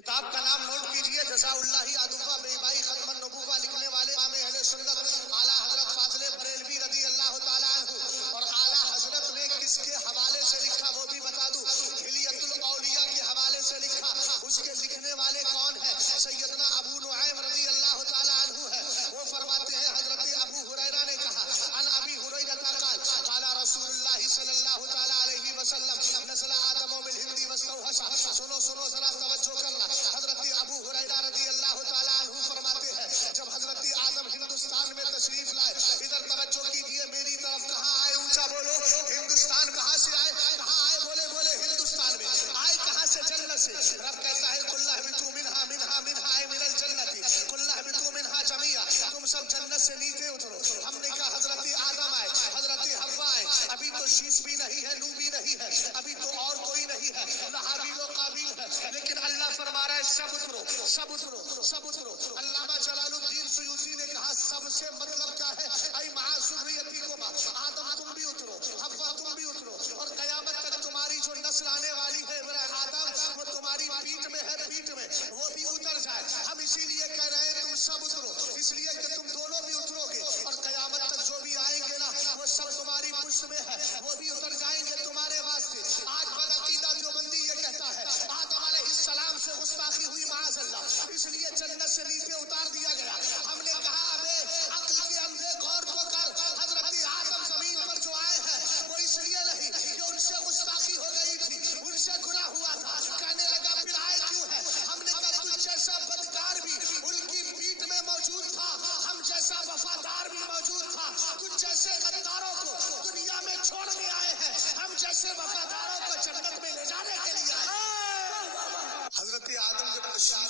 کتاب کا نام نوٹ کیجئے، جزا اللہ عدوفہ بیبائی ختم النبوہ، لکھنے والے امام اہل سنت اعلیٰ حضرت فاضل بریلوی رضی اللہ تعالیٰ عنہ۔ اور اعلیٰ حضرت نے کس کے حوالے سے لکھا وہ بھی بتا دوں، حلیت الاولیاء کے حوالے سے لکھا۔ اس کے لکھنے والے کون ہیں؟ سیدنا ابو نعیم رضی اللہ تعالیٰ عنہ ہے۔ وہ فرماتے ہیں حضرت ابو ہریرہ نے کہا، عن ابی ہریرہ قال قال رسول اللہ صلی اللہ تعالیٰ علیہ وسلم نزل آدم بالہند واستوحش۔ سنو ذرا توجہ کرنا۔ حضرت ابو ہریرہ رضی اللہ تعالیٰ عنہ فرماتے ہیں جب حضرت آدم ہندوستان میں تشریف لائے، ادھر توجہ کیجئے میری طرف، کہاں آئے؟ اونچا بولو، ہندوستان کہاں سے آئے؟ کہاں آئے؟ بولے ہندوستان میں آئے۔ کہاں سے؟ جنت سے۔ رب کہتا ہے قل اہبطوا منہا اے من الجنت، قل اہبطوا منہا جمیعا، تم سب جنت سے نیچے اترو۔ ہم نے کہا حضرت آدم آئے، حضرت حوا آئے، ابھی تو شیش بھی نہیں ہے، نو بھی نہیں ہے، ابھی تو اور کوئی نہیں ہے، نہ حابیل و قابیل ہے، لیکن اللہ فرما رہا ہے سب اترو، سب اترو، سب اترو۔ علامہ جلال الدین سیوطی نے کہا سب سے مطلب کیا ہے؟ ای مع ذریتکما، آدم تم بھی اترو، حوا تم بھی اترو، اور قیامت تک تمہاری جو نسل آنے والی ہے آدم، وہ تمہاری پیٹ میں ہے، پیٹ میں وہ بھی اتر جائے۔ ہم اسی لیے کہہ رہے ہیں تم سب اترو، اس لیے کہ تم دونوں بھی اترو گے، اور قیامت تک جو بھی آئیں گے نا وہ سب تمہاری پشت میں ہے، وہ بھی اتر جائیں گے تمہارے واسطے۔ آج بدعقیدہ دیوبندی یہ کہتا ہے آدم علیہ السلام سے گستاخی ہوئی معاذ اللہ، اس لیے جنت سے نیچے اتار دیا گیا۔ ہم نے کہا ابے عقل کے اندھے غور تو کر، حضرت آدم زمین پر جو آئے ہیں وہ اس لیے نہیں کہ ان سے گستاخی ہو گئی تھی، ان سے گناہ ہوا تھا، کہنے لگا پھر آئے کیوں ہے؟ ہم نے کہا تجھ جیسا بدکار بھی ان کی پیٹ میں موجود تھا، ہم جیسا وفادار بھی موجود تھا، تجھ جیسے غداروں کو دنیا میں چھوڑنے آئے ہیں، ہم جیسے وفاداروں کو جنت میں لے جانے کے لیے آئے۔ حضرت آدم جب تشریف